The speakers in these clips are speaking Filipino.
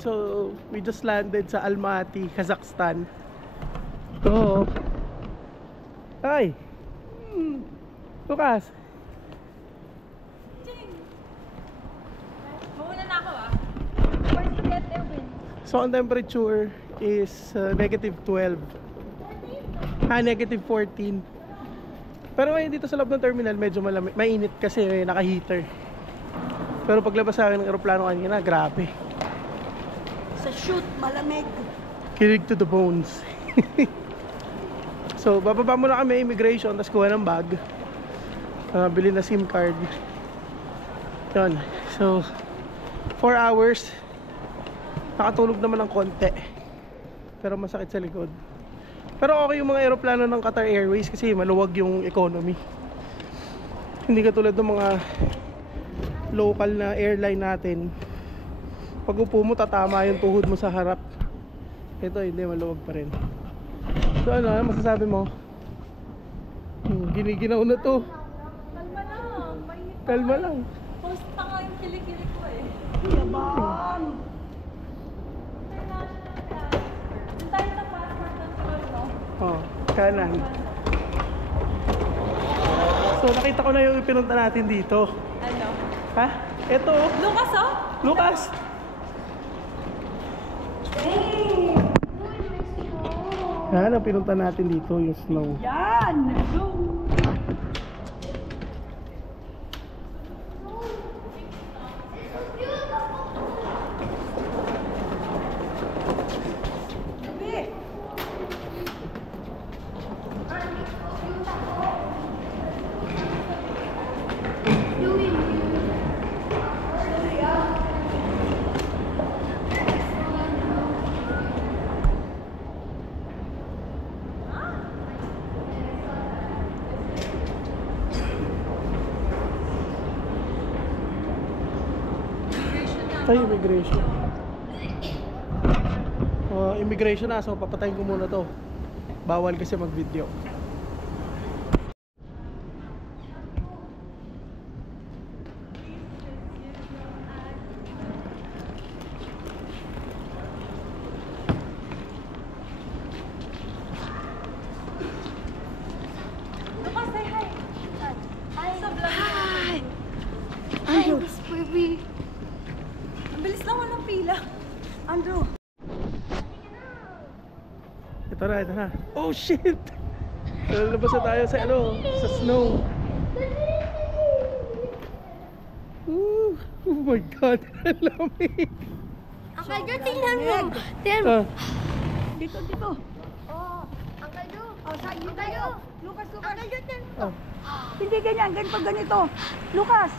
So we just landed sa Almaty, Kazakhstan. So ay Lucas, Mauna na ako ah. First to get there win. so ang temperature is -12. -14. Pero ngayon dito sa loob ng terminal medyo malamig, mainit kasi naka-heater. Pero paglabas sa akin ng eroplano kanina, grabe. Sa shoot, malamig. Kilig to the bones. So bababa muna kami immigration, tapos kuha ng bag, bili na SIM card. Yun. So 4 hours. Nakatulog naman ng konti, pero masakit sa likod. Pero okay yung mga eroplano ng Qatar Airways kasi maluwag yung economy. Hindi katulad ng mga local na airline natin. Pag upo mo, tatama yung tuhod mo sa harap. Ito hindi, maluwag pa rin. So ano masasabi mo? Giniginaw na to. Kalma lang. Mainit pa. Kalma lang. Post pa nga yung kilig-kilig ko eh. Yabang! Doon tayo sa passport ng Seoul, no? Oh, kanan. So nakita ko na yung pinunta natin dito. Ano? Ha? Ito. Lucas oh? Lucas! Yan ang pinunta natin dito, yung snow. Yan! Go! Ay, immigration. Immigration na, so papatayin ko muna to. Bawal kasi mag-video. Lucas, say hi. Hi. Sa vlog. Hi! Andrew. Miss Baby. Ang bilis lang walang pila. Andrew! Ito na. Oh shit! Lalabas na tayo sa sa snow. Oh my god, ang lamig. Uncle Joe, tingnan mo. Tingnan mo. Dito, dito. Oh, Uncle Joe. Oh, sa iyo tayo. Lucas, Lucas. Uncle Joe, tingnan mo. Oh. Hindi ganyan, pag ganito. Lucas!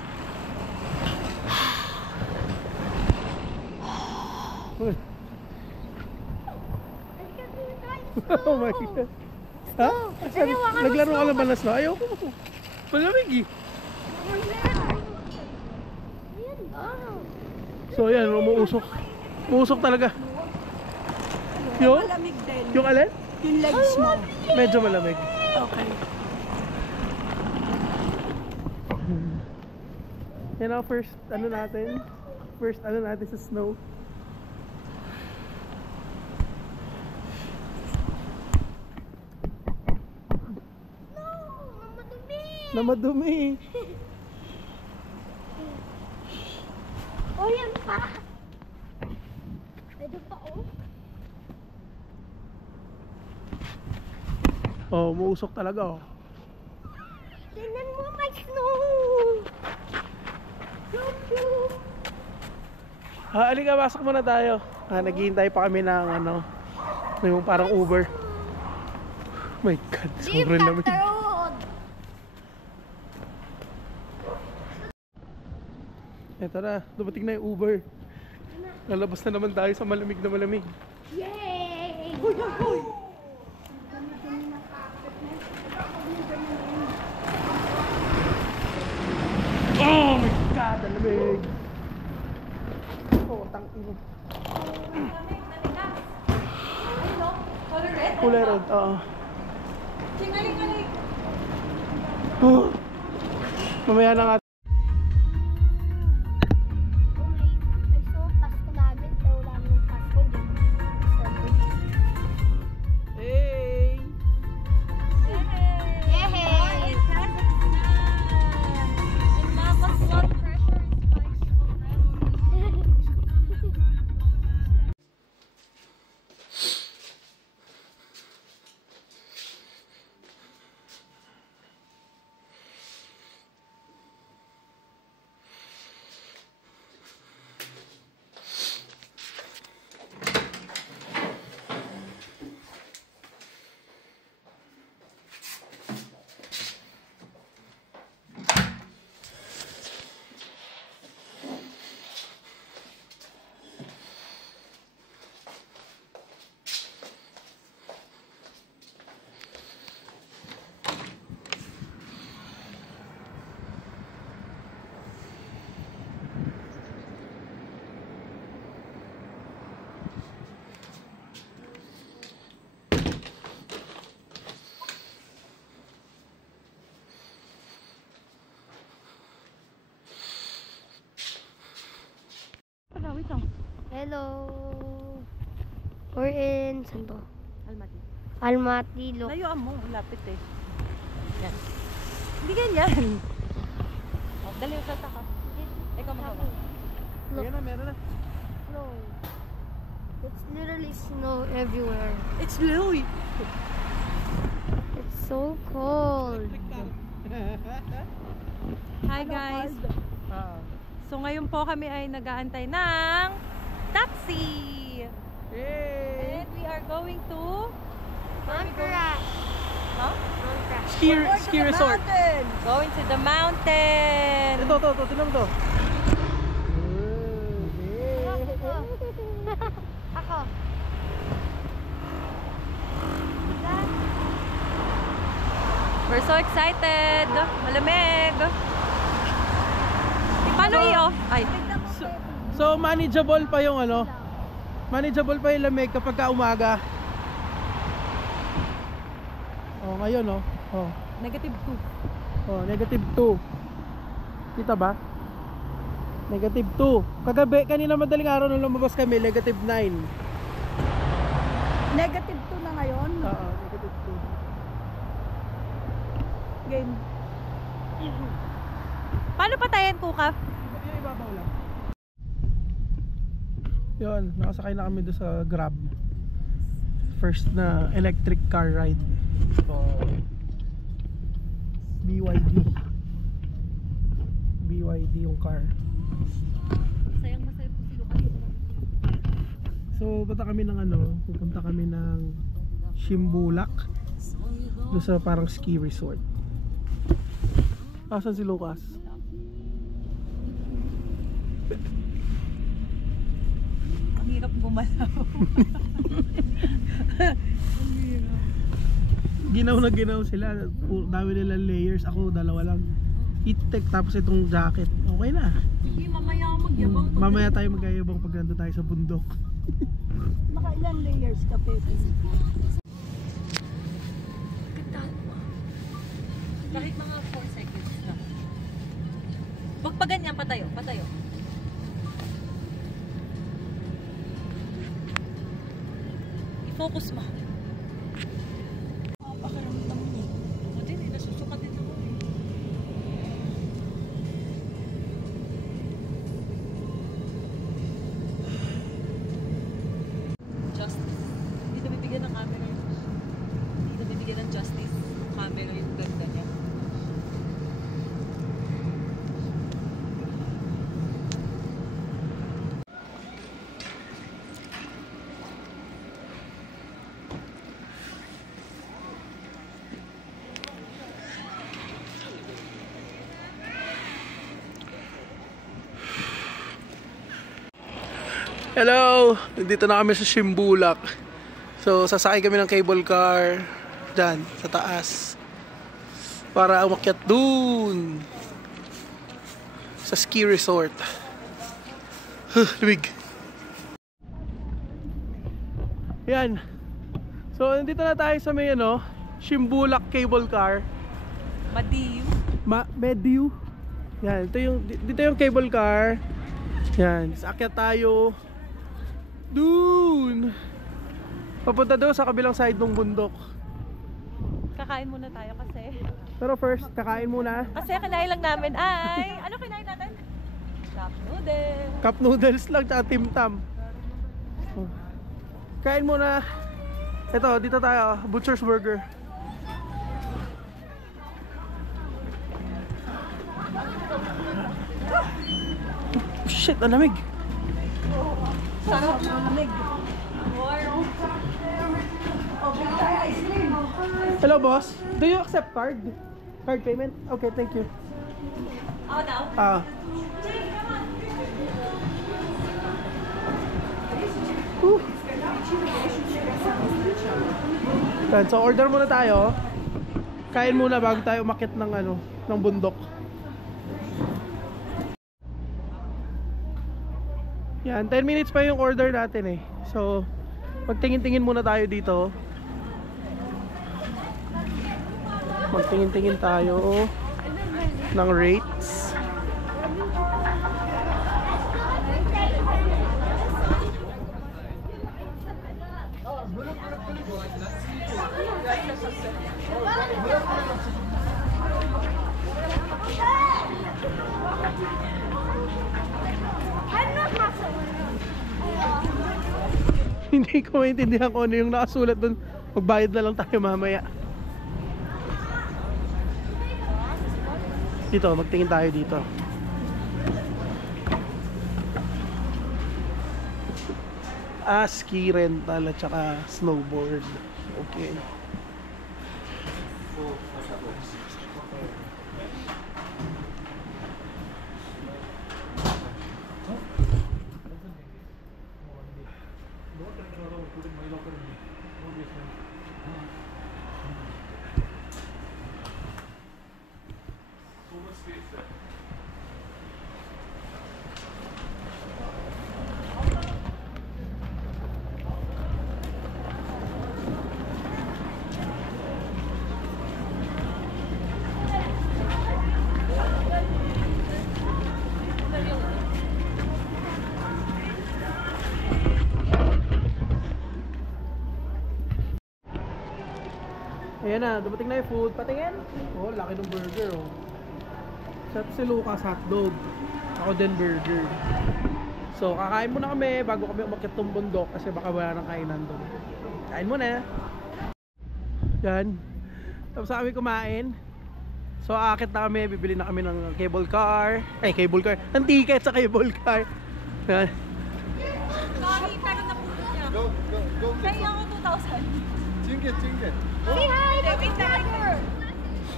Oh my god. Ha? Naglaro ka lang ba na snow? Ayoko. Malamig eh. So ayan, umuusok. Umuusok talaga. Yung? Malamig din. Yung alin? Yung legs mo. Medyo malamig. Okay. Yan ang first ano natin. First ano natin sa snow. Na madumi. Oh, yan pa. Pwede pa, oh. Oh, umuusok talaga oh. Tingnan mo, may snow. Halika, pasok muna tayo. Naghihintay pa kami ng ano, yung parang Uber. My god, sobrang lamig. Eto na, dumating na yung Uber. Lalabas na naman tayo sa malamig na malamig. Yay! Uy, uy, uy! Oh my god, ang lamig. Oh, tangin. Ayun no? Color red? Kulay red, oo. Singaling-galing. Oh. Mamaya na nga. May sopas ko namin, pero wala nang Hello. We're in, saan to? Almaty. Almaty, look. Layuan mo, lapit eh. Yan. Hindi ganyan. Oh, dali yung salta ka. Ikaw magawa. Look, Ayan na, meron na. snow. It's literally snow everywhere. It's Louie. It's so cold. Hi guys. So ngayon po kami ay nag-aantay ng taxi. Yay! And we are going to Montserrat. huh? Montserrat. Ski resort. Going to the mountain. Ito, tignan mo to. Ako. We're so excited. Malamig. Paano i-off? Ay. So manageable pa yung ano? Manageable pa yung lamig kapag ka umaga. Oh, ngayon oh. Oh. Negative 2. Oh, negative 2. Kita ba? Negative 2. Kagabi, kanina madaling araw nung lumabas kami, negative 9. Negative 2 na ngayon. Oo, negative Game. Paano patayin kuka? 2. Yung ibabaw lang. Yun, nakasakay na kami doon sa Grab. First na electric car ride. So, BYD yung car. Sayang masaya po si Lucas. So, pupunta kami ng Shimbulak. Doon sa parang ski resort. Asan si Lucas? Ang hirap gumalaw. Ginaw na ginaw sila. Dami nilang layers. Ako, dalawa lang. Heat-tech tapos itong jacket. Okay na. Hindi, mamaya ako magyabang. Mamaya tayo magayabang pag nandun tayo sa bundok. Nakailan layers ka, Pepe? Kahit mga 4 seconds lang. Huwag pa ganyan, patayo. I-focus mo. Pakaramdam niya. Ako din eh, nasusukat din ako eh. Justice. Hindi nabibigyan ng camera yun. Hindi nabibigyan ng justice. Camera yung ganda niya. Hello! Nandito na kami sa Shimbulak. So, sasakay kami ng cable car dyan, sa taas. Para umakyat dun sa ski resort. Lumig. Yan. So, nandito na tayo sa may Shimbulak cable car. Madiyu. Mediu. Yan, dito yung cable car. Yan, saakyat tayo dun. Papunta doon sa kabilang side ng bundok. Kakain muna tayo kasi. Pero first, kakain muna. Kasi kinain lang namin ay... Ano kinain natin? Cup noodles. Cup noodles lang, tsaka Tim Tam. Oh. Kain muna. Ito, dito tayo, Butcher's Burger. Shit, ang lamig. Sarap na lamig. Warm. Hello, boss. Do you accept card? Card payment? Okay, thank you. Ako daw? Yan, so order muna tayo. Kain muna bago tayo umakyat ng bundok. Yan, 10 minutes pa yung order natin eh. So, magtingin-tingin muna tayo dito. Magtingin-tingin tayo ng rates. Hindi ko maintindihan kung ano yung nakasulat doon. Magbayad na lang tayo mamaya. Dito, magtingin tayo dito. Ski rental at saka snowboard. Okay. Ayan na, dumating na yung food. Patingin. Oh, laki ng burger oh. Sa si Lucas hotdog. Ako din burger. So, kakain muna kami bago kami umakyat tong bundok kasi baka wala nang kainan doon. Kain muna. Yan. Tapos kami kumain. So, aakit na kami. Bibili na kami ng cable car. Cable car. Ng ticket sa cable car. Yan. Sorry, pero napulot niya. Go. Kaya ako 2,000. Chinggit. Say hi to Wait the lang. tiger.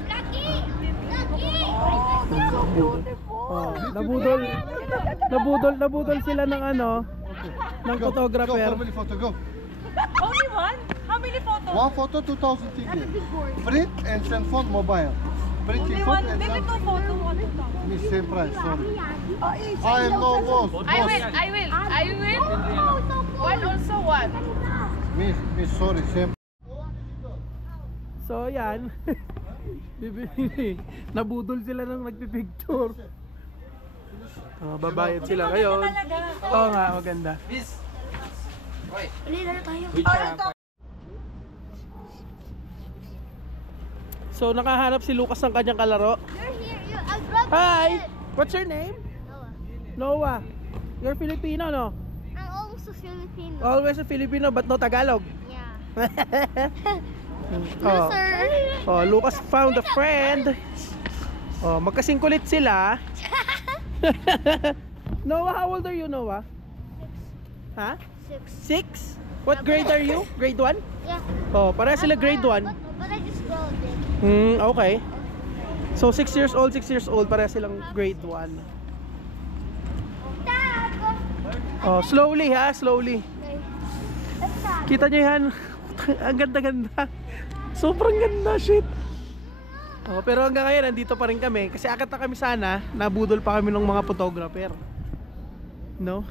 Lucky! Lucky! Oh, nabudol sila ng ano, ng Go, photographer. family photo, go. Only one? How many photos? One photo, 2,000 ticket. Print and send phone mobile. Print Only in one? phone and Maybe send. two photos. Me same price, sorry. I know boss. I will. One also one. Me sorry, same. So yan. Nabudol sila ng nagpipicture. Babayad sila ngayon. Oo nga, maganda. Ulit na tayo. So nakahanap si Lucas ng kanyang kalaro. You're here. I brought Hi! it. What's your name? Noah. Noah. You're Filipino, no? I'm also Filipino. Always a Filipino but no Tagalog. Yeah. Oh. Sir. Oh, Lucas found a friend. Oh, magkasing kulit sila. Noah, how old are you, Noah? Ha? 6. 6? What grade are you? Grade 1? Yeah. Oh, para sila grade 1. But I just scrolled it. Okay. So 6 years old, para silang grade 1. Dad! Oh, slowly ha, slowly. Okay. Let's stop. Kita niyo yan. Ang ganda-ganda. Sobrang ganda, shit. Oh, pero hanggang ngayon nandito pa rin kami kasi akit na kami sana, nabudol pa kami ng mga photographer. No?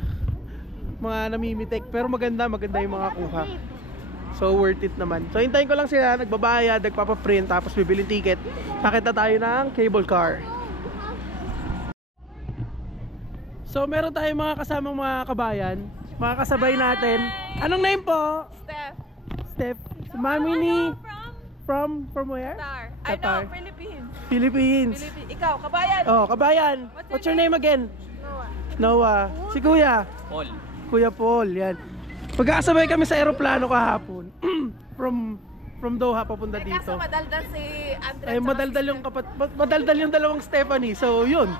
Mga namimitek, pero maganda yung mga kuha. So worth it naman. So hintayin ko lang sila, nagbabayad, nagpapaprint, tapos bibiling ticket. Akit na tayo ng cable car. So meron tayong mga kasamang mga kabayan, mga kasabay natin. Anong name po? Steph. Mami ni from where? Qatar. Qatar. I know, Philippines. Philippines. Ikaw, kabayan. Oh, kabayan. What's your name again? Noah. Noah. Si Kuya? Paul. Kuya Paul, yan. Magkakasabay kami sa eroplano kahapon. from Doha papunta Kaso dito. madaldal si Andre. Ay madaldal yung dalawang Stephanie. So, yun.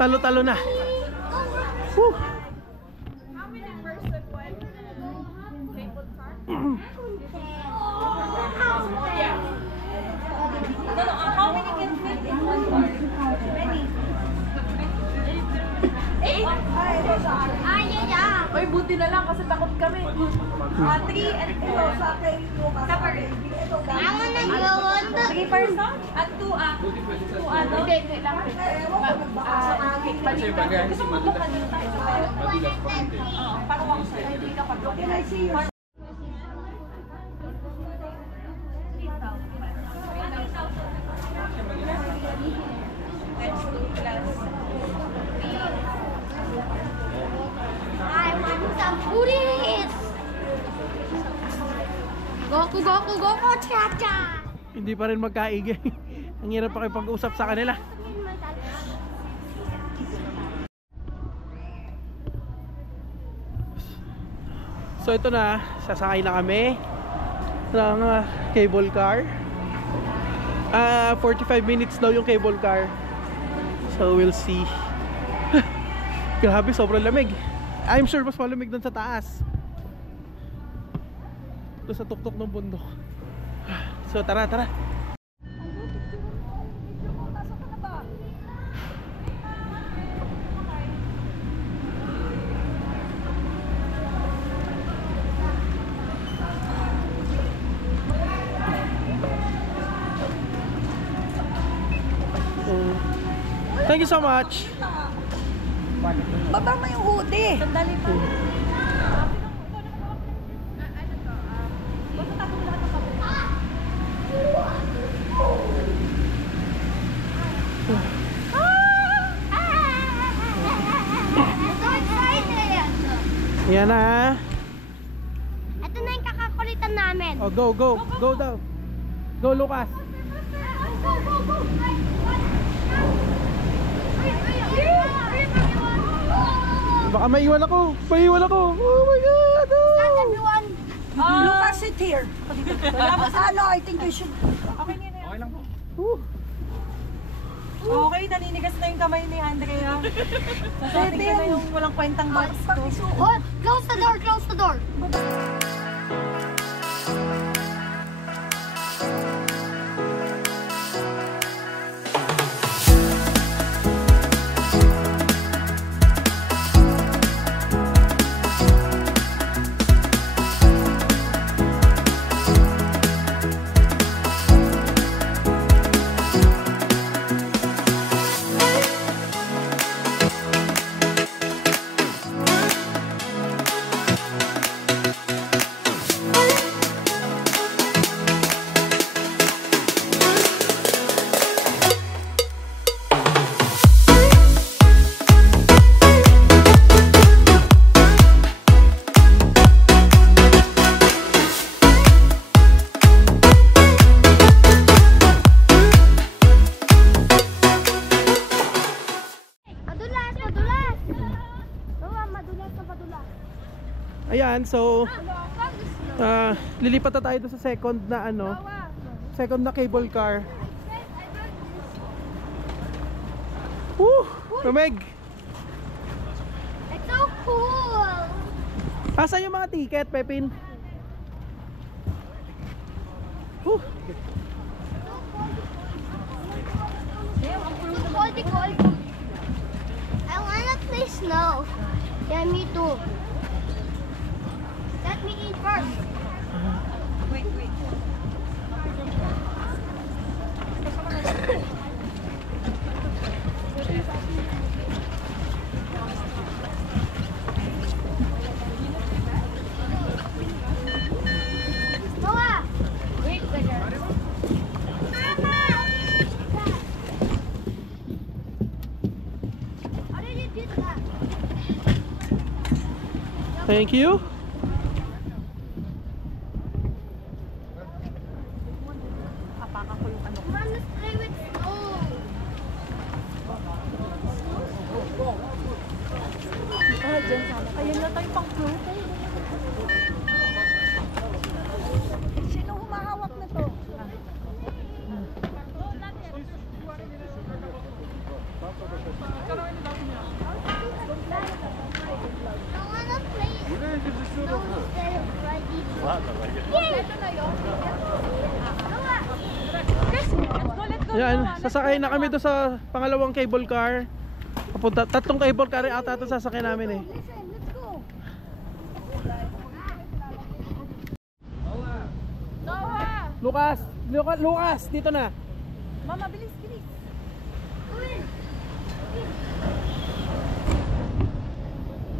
Talo-talo na. Whew. How many person went? Cable car? How many can fit in one car? Many. 8? Yeah. Oy, buti na lang kasi takot kami. 3 and 2 sa kay Lucas. I wanna go on the... 3 person? At 2 Hindi lang. Gusto mo ito kanina tayo. Parang ako sa'yo. Hindi ka pag I want some booties. Goku, Goku, Goku, cha-cha! Hindi pa rin magkaigay. Ang hirap pa pag-usap sa kanila. So ito na, sasakay na kami ng cable car. 45 minutes daw yung cable car. So we'll see. Grabe, sobrang lamig. I'm sure mas malamig dun sa taas. Doon sa tuktok ng bundok. So tara, tara. Thank you so much. Baba mo yung hoodie. Sandali pa. So excited! Yan na. Ito na yung kakakulitan namin. Oh, go, go. Go daw. Go, Lucas. Go, go, go! Baka maiwan ako. Maiwan ako. Oh my God. Oh. Everyone! Lucas, sit here. Ano, I think you should... Okay, naninigas na yung kamay ni Andrea. Sasating ko na yung walang kwentang box ko. Oh, close the door, close the door. Madulas, madulas. Bawa, madulas na madulas. Ayan, so lilipat na tayo doon sa second na second na cable car. Woo! Lamig! It's so cool. Asan yung mga ticket, Pepin? Woo! Cold, cold. I wanna play snow. Yeah, me too. Let me eat first. Wait, wait. Noah! Wait, Mama! How did you do that? Thank you. Let's play with snow. Ayun na tayo pang float. Sino humahawak na to? I wanna play snow instead of riding. Yay! Noah! Ayan, sasakay na kami doon sa pangalawang cable car. Papunta, tatlong cable car ata ito sasakay namin eh. Listen, let's go. Lucas, Lucas, dito na. Mama, bilis, bilis.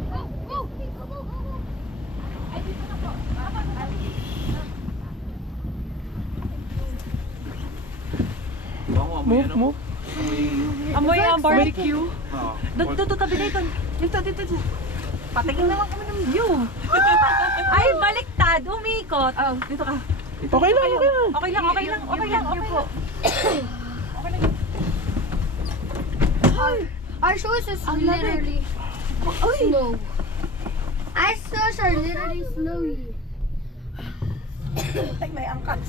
Go, go, go, go, go, go. Ay, dito na po. Move, move. Amoy ang barbecue. Dito, tabi na ito. Dito. Patingin naman kami ng view. Ay, baliktad. Umikot. Oh, dito ka. Okay lang, okay lang. Okay lang, okay lang, okay lang, okay lang. Our shoes is literally slow. Our shoes are literally slowy. Ay, may angkat.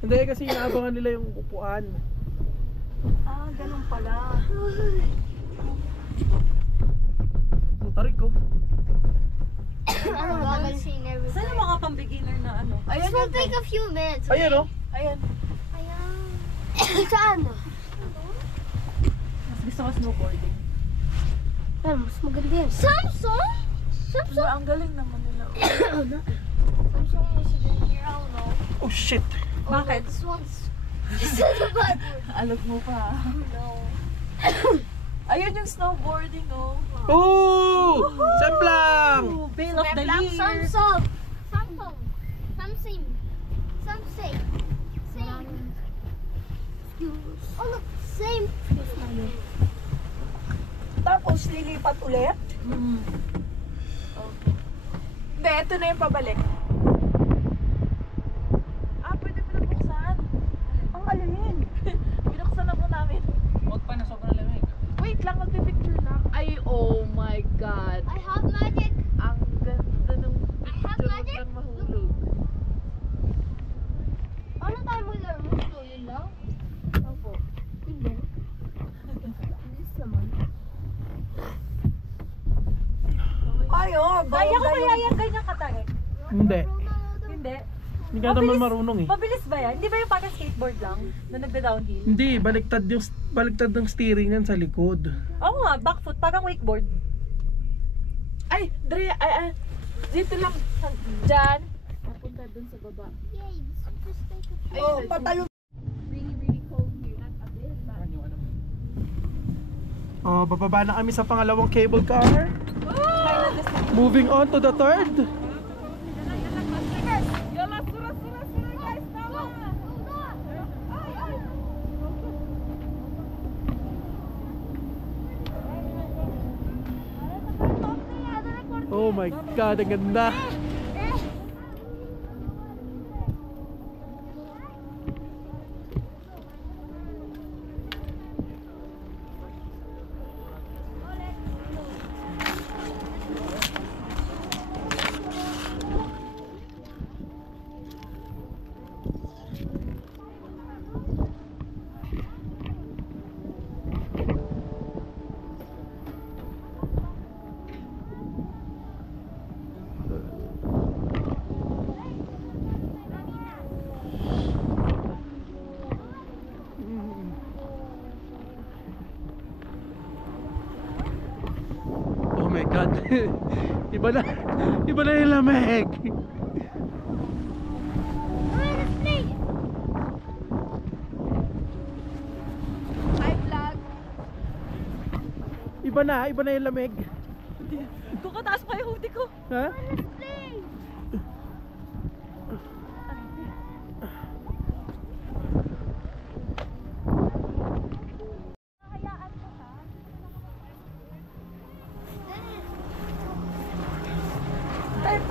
Hindi kasi inaabangan nila yung upuan. Ah, ganun pala. Ang tarik ko. Balancing everything. Sana mga pang-beginner na ano. This will take a few minutes. Ayan oh. Ayan. Saan? Mas gusto ko snowboarding. Pero mas maganda yan. Samsung? Samsung? Ang galing naman nila. Samsung was in here, I don't know. Oh shit. Bakit? This one's just in the backboard. Alog mo pa. No. Ayun yung snowboarding, oh. Oh! Semplang! Oh, Bill of the Year. Samsung. Samsung. Samsung. Samsung. Same. Oh look, same. Tapos lilipat ulit. Mm. Hindi, ito na yung pabalik. Ah, pwede pa na buksan. Ang alin. Binuksan na po namin. Huwag pa na sobrang lamig. Wait lang, magpipicture lang. Ay, oh my God. I have magic. Ang ganda ng I have picture. magic. Huwag kang mahulog. Ano tayo maglaro? Yun lang? Opo. Hindi. This naman. Ay, oh, Kaya ko bongga kaya yung... yan ganyan katarik? Hindi. Hindi. Hindi ka naman marunong eh. Mabilis ba yan? Hindi ba yung parang skateboard lang na nagda-downhill? Hindi, baliktad ng steering yan sa likod. Oo nga, back foot, parang wakeboard. Ay, Drea, dito lang. Diyan. Papunta dun sa baba. Yay, this will just take a few. Oh, patalo. Really, really cold here. Not a bit, but... Oh, bababa na kami sa pangalawang cable car. Moving on to the third. Yola, sura, guys. Tama. Oh my God, ang ganda. Oh my God. iba na yung lamig. Hi, vlog. Iba na yung lamig. Kung kataas pa yung hoodie ko. Ha?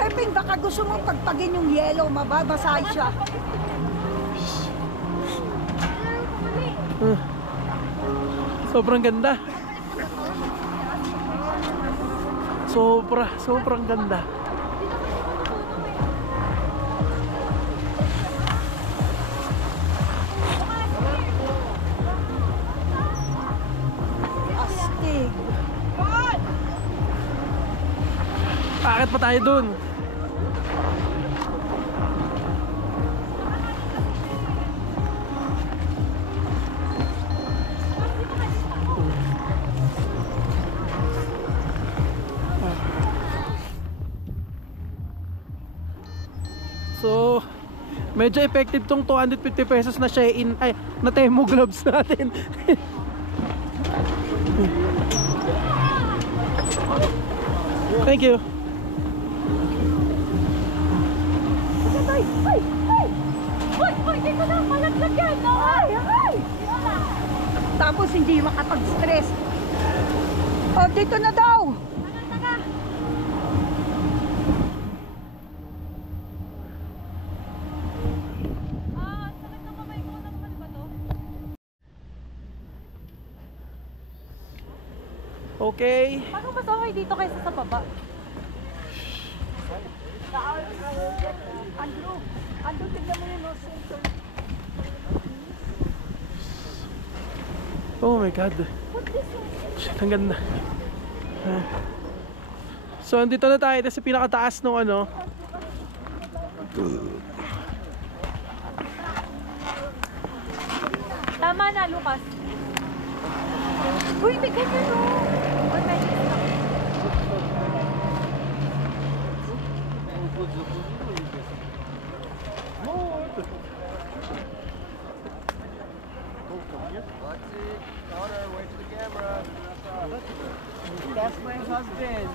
Pepeng, baka gusto mo pagpagin yung yellow, mababasahin siya. Sobrang ganda. Sobrang ganda. Astig. Akit pa tayo dun. So, medyo effective tong 250 pesos na Shein, ay, na Temu gloves natin. Thank you. Hoy, dito na, malaglag yan. Tapos hindi makapag-stress. Oh, dito na daw. Okay. Paano mas okay dito kaysa sa baba? Andrew, tignan mo yun, center. Oh my God. Shit, ang ganda. So, andito na tayo sa pinakataas ng ano. Tama na, Lucas. Uy, may ganyan o. Uy, may That's my husband.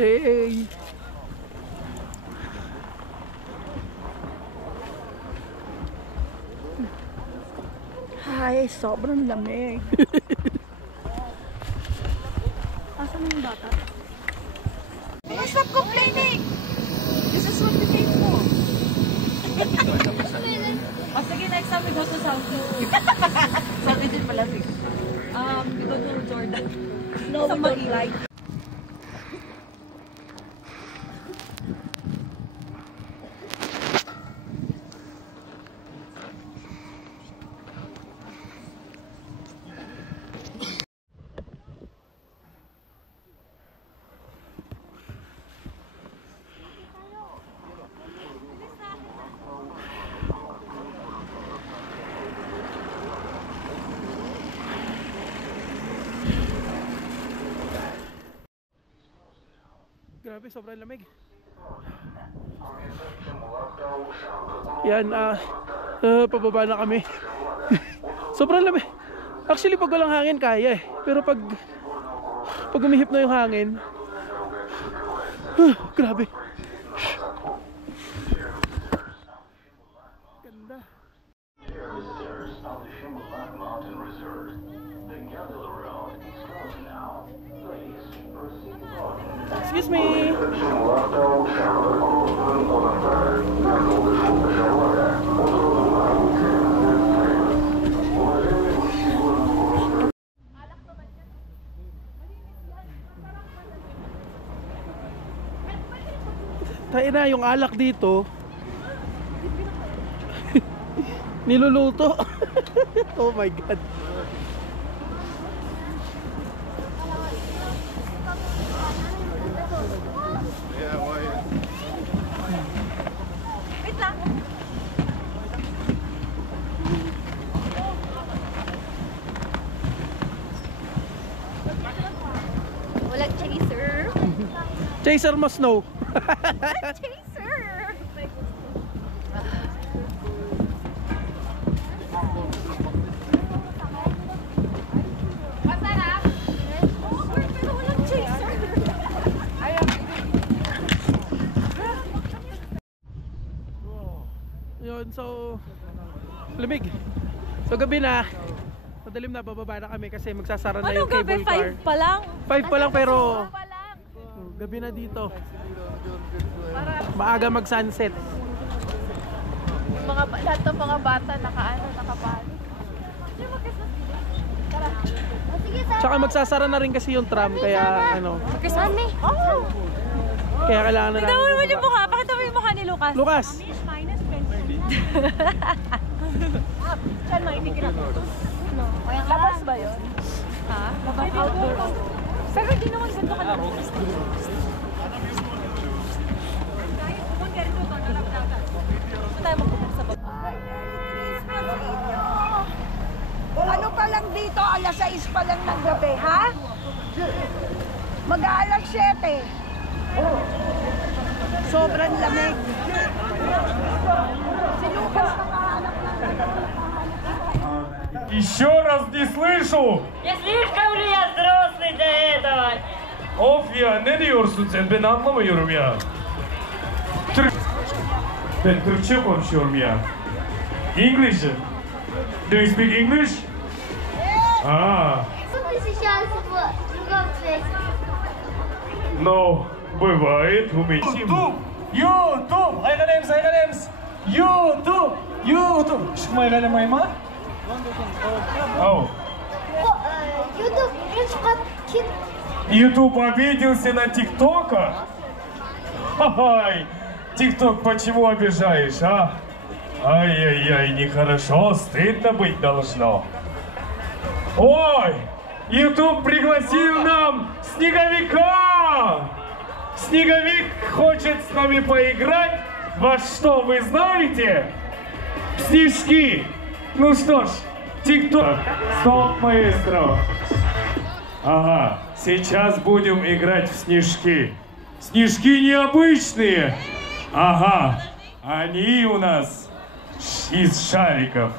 Hey! Ay, sobrang lamig. Asan yung bata? Stop complaining! This is what we came for. Oh, sige, next time we go to Saudi. Saudi din pala. We go to Jordan. No, we don't like. Grabe, sobrang lamig. Yan, pababa na kami. Sobrang lamig. Actually, pag walang hangin, kaya eh. Pero pag umihip na yung hangin, grabe. Ganda. Excuse me. Tayo na yung alak dito. Niluluto. Oh my God. Wait lang. Walang chaser. Chaser must know. Chaser! Masarap? Oo, pero walang chaser. Yun, so lamig. So gabi na. Madalim na, bababa na kami kasi magsasara na Anong yung gabi? cable car. 5 pa lang? 5 pa lang pero Pa lang. gabi na dito. Maaga mag-sunset. Lahat ng mga bata nakapalo. Tara. Tsaka magsasara na rin kasi yung tram kaya ano. Kasami? Oh! Kaya kailangan na Tignan mo namin naman yung bumaba. mukha. Pakita mo yung mukha ni Lucas. Lucas! Saan mga hindi kinatutos? No. Labas ba yun? Ha? Labas outdoor. Pero hindi naman ganito ka lang. Saan tayo magpupunta sa baba? Ano pa lang pa lang ng gabi, ha? Mag-aalas 7. Sobrang lamig. Si Lucas nakahanap lang. Еще раз не слышу! Я слишком ли я взрослый для этого? Of ya, ne diyorsun sen? Ben anlamıyorum ya. Ben Türkçe konuşuyorum ya. English. Do you speak English? Ah, Ты сейчас другом свете. no. Бывает у меня. YouTube! Ay kalems! YouTube! Шумай майма? Ау. YouTube, кит. YouTube обиделся на ТикТока? Ай, ТикТок, почему обижаешь, а? Ай-яй-яй, нехорошо, стыдно быть должно. Ой, YouTube пригласил нам Снеговика! Снеговик хочет с нами поиграть. Во что, вы знаете? В снежки. Ну что ж, ТикТок. Стоп, маэстро. Ага, сейчас будем играть в снежки. Снежки необычные. Ага, они у нас из шариков.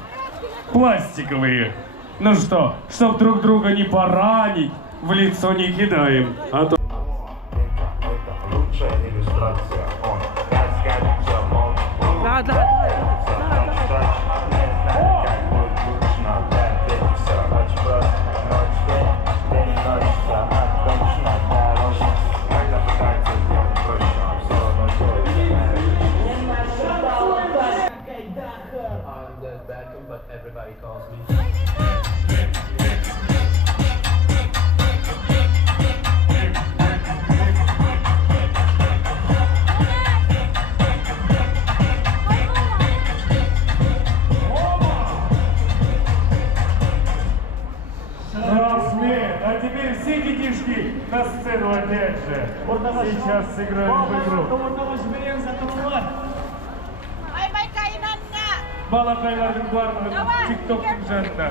Пластиковые. Ну что, чтоб друг друга не поранить, в лицо не кидаем. А то... But everybody calls me. Красный. А теперь все детишки на сцену опять же. Сейчас сыграем в игру. Ay, may kainan nga! Balakayların var mı? TikTok'un üzerinde.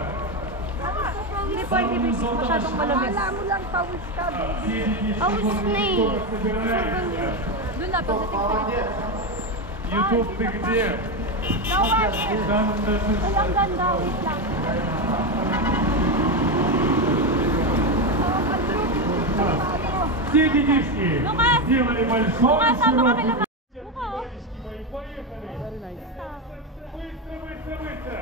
Hindi po, hindi masyadong malamig. Wala mo lang pawis ka, baby. Пауз на. Doon na, pagdating sa YouTube ты где? Walang ganda, wait lang. Все детишки сделали большой Mukha, sama ka широкий. kailangan. Mukha, oh. Поехали. Быстро, быстро, быстро.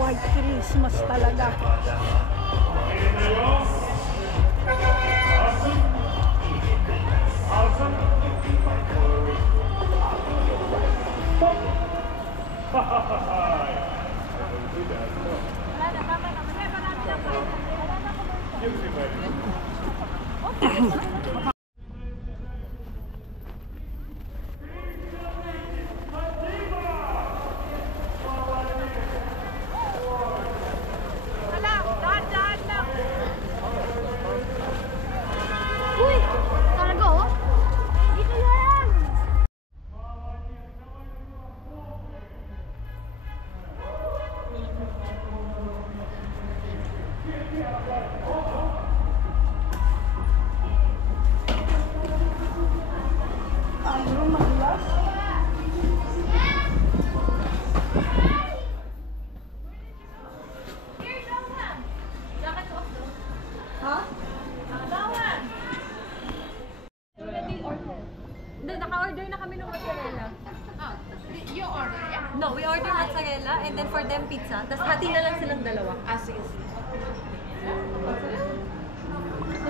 White Christmas talaga. Передаем. Алсın. Алсın. Стоп. Ха-ха-ха. Wala na, tama na. Kasi marami na po. Wala na po. Держи, Мария. Wala, daan lang. Uy, talaga oh. Dito lang. Ano, maglas? Ha? Hindi, naka-order na kami ng mozzarella. You order, yeah? No, we order mozzarella and then for them pizza. Tapos hati na lang silang dalawa. Ah, sige, sige.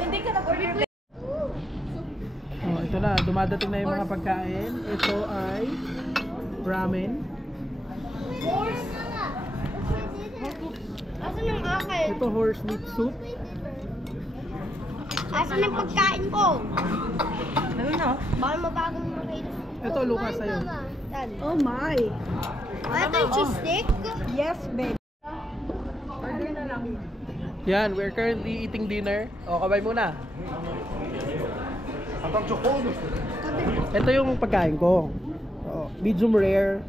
Hindi ka nag-order. Oh, ito na, dumadating na yung mga pagkain. Ito ay ramen. Asan yung akin? Ito horse meat soup. Asan yung pagkain ko? Ano na? Baka mabagong makita. Ito Lucas sa'yo. Oh my. Ito yung cheese stick? Yes, baby. Order na lang. Yan, we're currently eating dinner. O, kabay muna. Ito yung pagkain ko. Oh, medium rare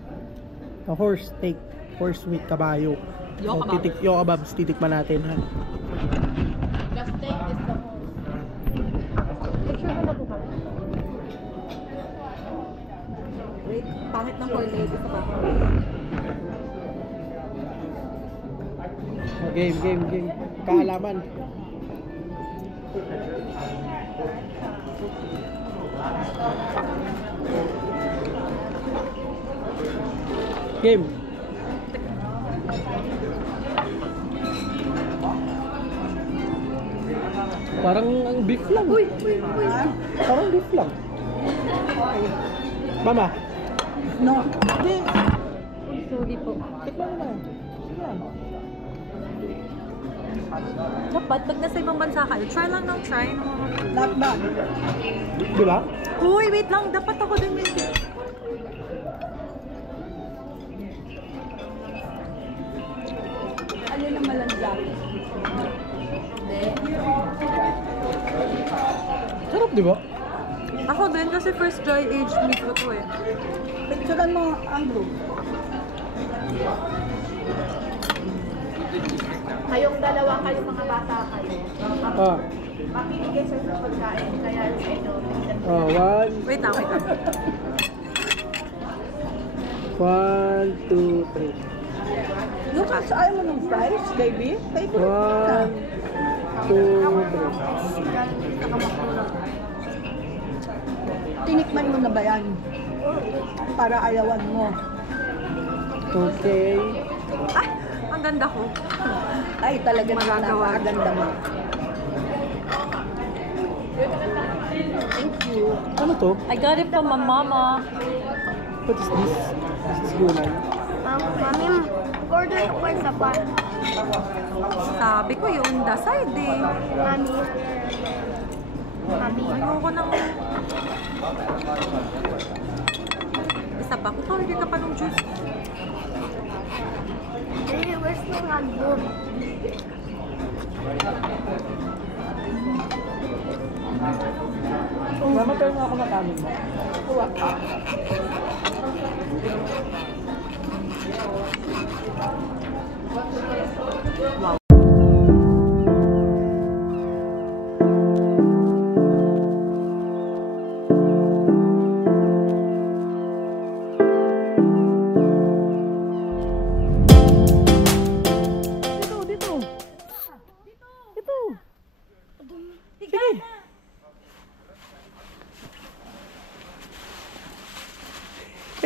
na horse steak. horse meat, kabayo. So, Yokabab. Yokababs, titikman natin ha. The steak is the most. Picture ko na po ba? Wait, pangit ng four lady sa pa. Oh, game. Kahalaman. Game. Parang ang beef lang. Uy. Parang beef lang. Mama. No. Hindi. Sorry po. Tikman mo na. Dapat, pag nasa ibang bansa kayo, try lang ng try. Not bad. Di ba? Uy, wait lang. Dapat ako din yun. Ano naman lang dyan? Sarap, di ba? Ako din kasi first dry age meat ko to eh. Picturean mo ang group. Kayong dalawa, kayong mga bata kayo. Ah. Makinig sa pagkain, kaya sa inyo. Oh, one. Wait lang. 1, 2, 3. Lucas, ayaw mo ng fries, baby? Favorite na. 1, 2, 3. Tinikman mo na ba yan? Para ayawan mo. Okay. Ah, ang ganda ko. Ay, talaga naman Magagawa. napakaganda mo. Thank you. Ano to? I got it from my mama. What is this? This is gulay. Mami, order ko pa isa pa. Sabi ko yung the side eh. Mami. Mami. Ayoko nang... Isa pa. Kung order ka pa ng juice. Hey, where's my hotdog? Mama, tayo nga ako makamin mo.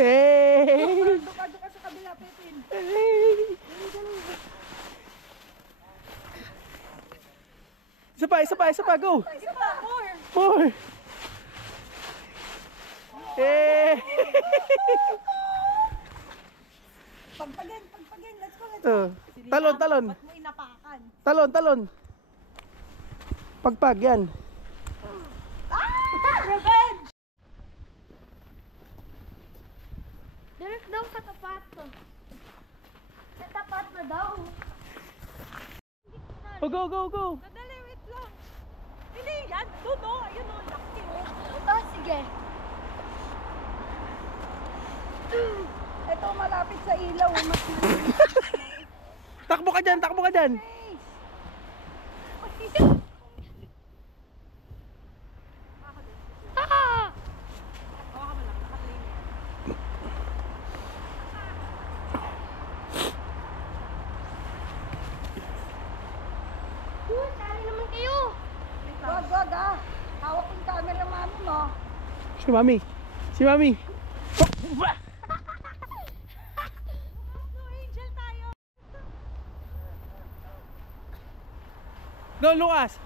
Hey! Duka sa kabila, Pepin. Isa pa, go! More! Hey! Pagpagin, let's go. Ito. Talon. Ba't mo inapakan? Talon. Pagpag, yan. Revenge! Direct daw sa tapat to. Sa tapat na daw. Oh, go! Madali, wait lang. Hindi yan. Doon o. Ayun o. Laki o. Oh, sige. Ito, malapit sa ilaw. Mas Takbo ka dyan! Sali naman kayo. Wag ah. Hawak yung camera mami mo. Si Mami. Go, Lucas!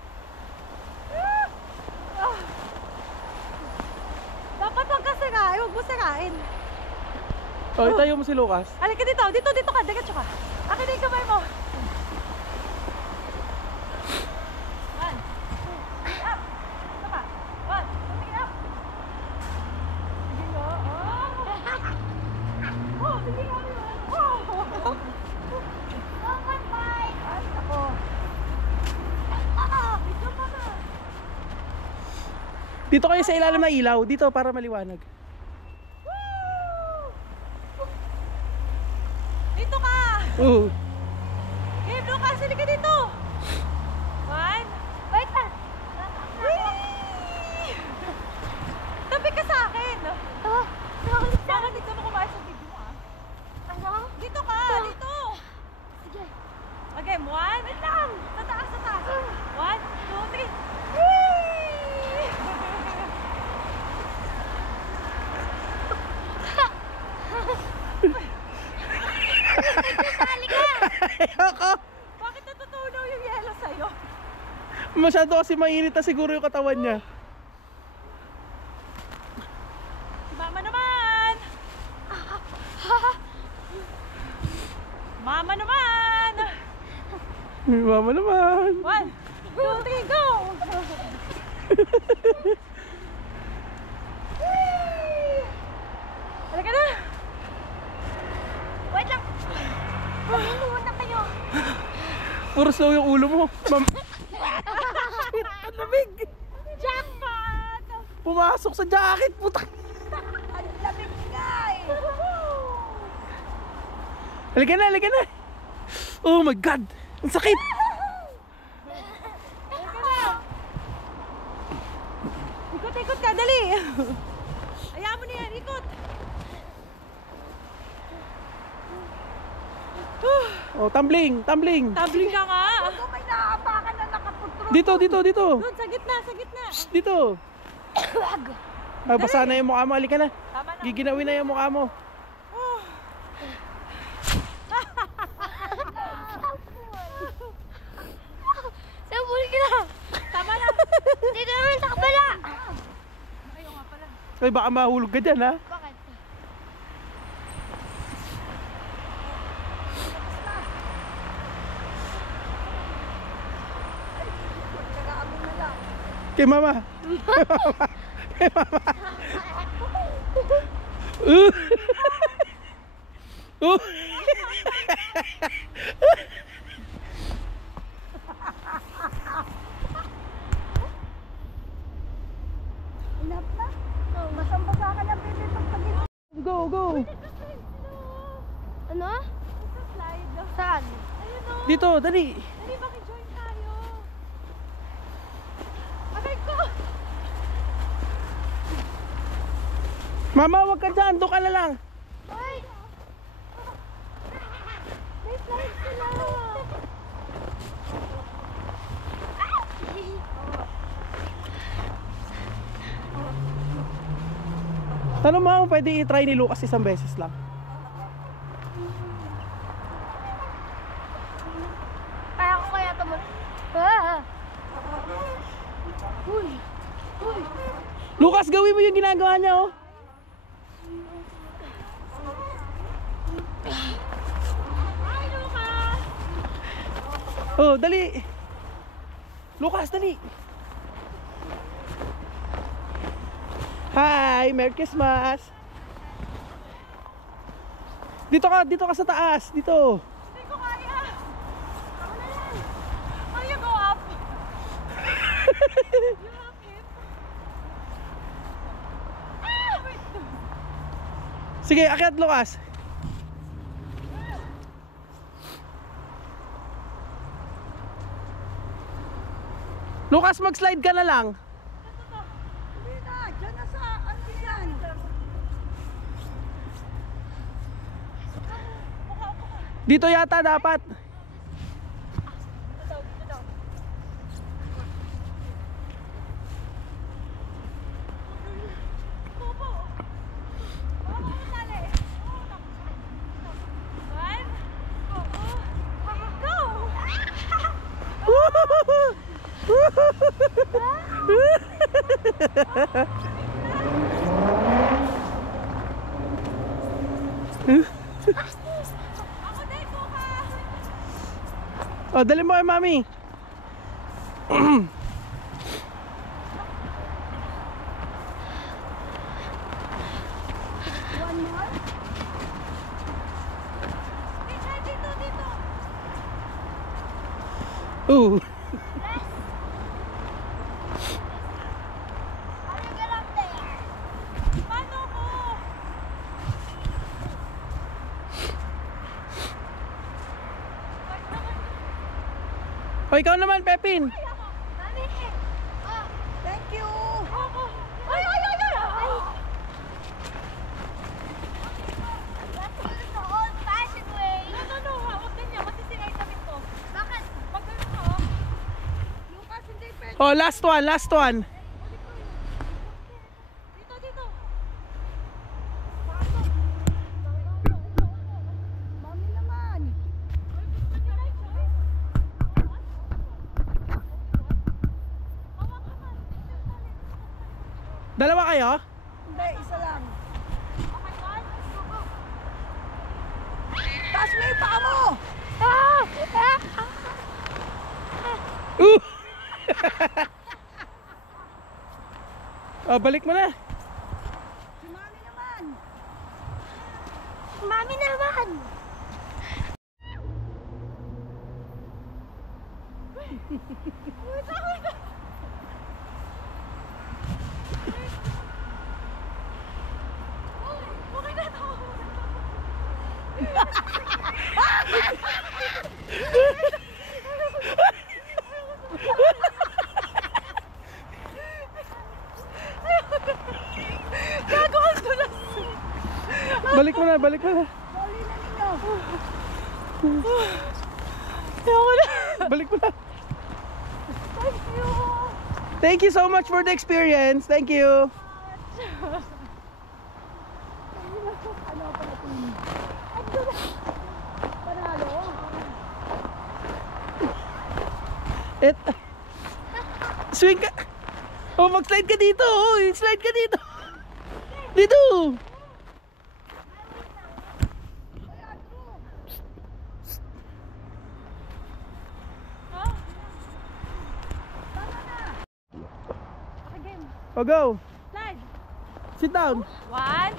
Dapat huwag ka sirain. Huwag mo sirain. Oh, itayo mo si Lucas. Halika dito. Dito ka. Diretso ka. Akin na yung kamay mo. One, two, three, up. Ito pa. One, two, three, up. Sige mo. Oh, sige nga. Oh. Bye. Ay, ako. Ito pa na. Dito kayo sa ilalim ng ilaw. Dito para maliwanag. Dito ka. Game, Lucas, halika dito. 1. Wait pa. Tabi ka sa akin. Bakit dito na kumain sa video mo, ah? Ano? Dito ka, dito. Sige. Okay, 1. Wait lang. Sa taas, sa taas. 1, 2, 3. Ayoko. Bakit natutunaw yung yelo sa'yo? Masyado kasi mainit na siguro yung katawan niya. Si Mama naman. Mama naman. Mama naman. 1, 2, 3, go! Halika na! Wait lang. Pahintuan na kayo. Puro slow yung ulo mo. Shit, ang lamig. Jackpot! Pumasok sa jacket, puta. Ang lamig nga eh. Halika na, halika na. Oh my God. Ang sakit. Halika na! Ikot-ikot ka, dali! Ayaw mo na yan, ikot! Oh, tumbling, tumbling. Tabling ka nga! Kung may naaapakan na nakaputro. Dito, dito, dito. Doon, sa gitna, sa gitna! Shh, dito. Ah, basa na yung mukha mo. Halika na. Tama na. Giginawin na yung mukha mo. Sabol ka na. Tama na! Dito naman sa kabala. Ayaw nga pala. Ay, baka mahulog ka dyan, ha? Bakit? Kay mama. Kay mama. Inap na. Basang-basa ka na, baby. Pagpagin. Go, go. Ano? Sa slide. Saan? Ayun o! Dito, dali. Dali, makijoin tayo! Aray ko! Mama, wag ka dyan. Doon ka na lang. Ay! May slide sila! Tanong mo kung pwede i-try ni Lucas isang beses lang. Kaya ko kaya ito mo. Ah! Uy! Uy! Lucas, gawin mo yung ginagawa niya, oh. Hi, Lucas! Oh, dali. Lucas, dali. Hi, Merry Christmas. Dito ka sa taas. Dito. Hindi ko kaya! Ako na yan! Oh, you go up! You have it! Ah! Wait! Sige, akyat Lucas. Lucas, mag-slide ka na lang. Hindi na. Diyan na sa ano yan. Dito yata dapat. Dito daw. Popo! Popo, dali! One, go! Ako din, Lucas! Oh, dali mo kay mami. Dito, dito! Ooh. Paano ko? O, ikaw naman, Pepin. Thank you. Ay! The old-fashioned way. No, huwag ganyan. Masisira yung damit ko. Bakit? Pag ganun ka, Lucas, hindi pwede. Oh, last one. dito. Mami naman. Dalawa kayo? Hindi, isa lang. Taas mo yung paa mo. Oh, balik mo na. Si Mami naman. Mami naman. Balik mo na. Huli na ninyo. Balik mo na. Thank you so much for the experience. Thank you. Swing ka. Oh, mag-slide ka dito. Oh, slide ka dito. Dito. Oh, go. Slide. Sit down. 1,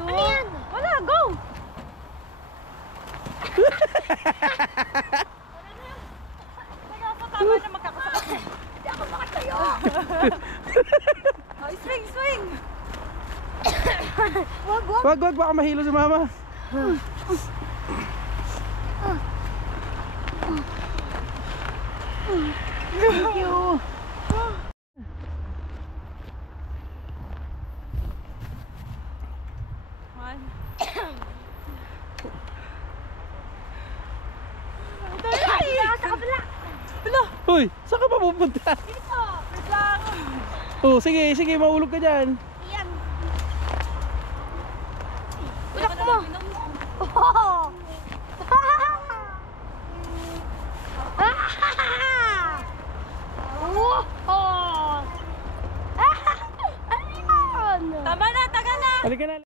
2. Ano yan? Wala, go! Tama na magkakasakit. Hindi ako makatayo. Oh, swing! Wag, baka mahilo si mama. Thank you. Hoy, saan ka pa pupunta? Dito! Wait lang! Oh, sige, mahulog ka dyan. Yan. Unak mo! Oh. Oh. Ano yun? Tama na, tagal na! Halika na.